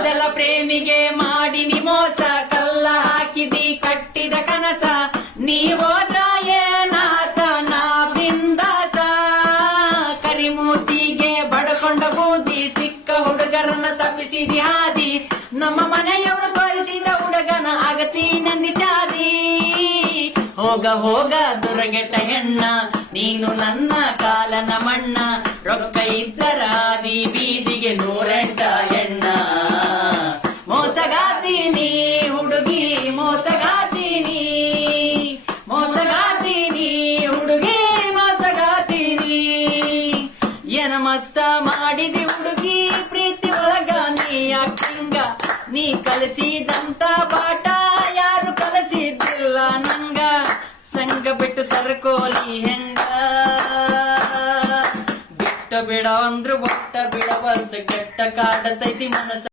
ಮೊದಲ ಪ್ರೇಮಿಗೆ ಮಾಡಿನಿ ಮೋಸ, ಕಲ್ಲ ಹಾಕಿದಿ ಕಟ್ಟಿದ ಕನಸ, ನೀವೋದ್ರ ಏನಾತ ನಾ ಬಿಂದಾಸ. ಕರಿಮೂತಿಗೆ ಬಡಕೊಂಡ ಬೂದಿ, ಸಿಕ್ಕ ಹುಡುಗರನ್ನ ತಪ್ಪಿಸಿದಿ ಹಾದಿ, ನಮ್ಮ ಮನೆಯವರು ತೋರಿಸಿದ ಹುಡುಗನ ಆಗತಿ ನಂದಿಸಾದಿ. ಹೋಗ ಹೋಗ ದುರಗೆಟ್ಟ ಹೆಣ್ಣ, ನೀನು ನನ್ನ ಕಾಲನ ಮಣ್ಣ, ರೊಕ್ಕ ಇದ್ದರಾದಿ ಬೀದಿಗೆ 108 ಎಣ್ಣ. ಮೋಸಗಾತೀನಿ ಹುಡುಗಿ ಮೋಸಗಾತೀನಿ, ಮೋಸಗಾತೀನಿ ಹುಡುಗಿ ಮೋಸಗಾತೀನಿ. ಏನ ಮಸ್ತ ಮಾಡಿದಿ ಹುಡುಗಿ ಪ್ರೀತಿ ಒಳಗ ನೀ ಅಕ್ಕಂಗ, ನೀ ಕಲಿಸಿದಂತ ಪಾಠ ಯಾರು ಕಲಿಸಿದ್ದಿಲ್ಲ ನಂಗ. ಸಂಗ ಬಿಟ್ಟು ಸರ್ಕೋಲಿ ಹೆಂಗ, ಬಿಟ್ಟ ಬಿಡ ಅಂದ್ರು ಒಟ್ಟ ಬಿಡವಲ್ದು ಕೆಟ್ಟ ಕಾಡತೈತಿ ಮನಸ್ಸ.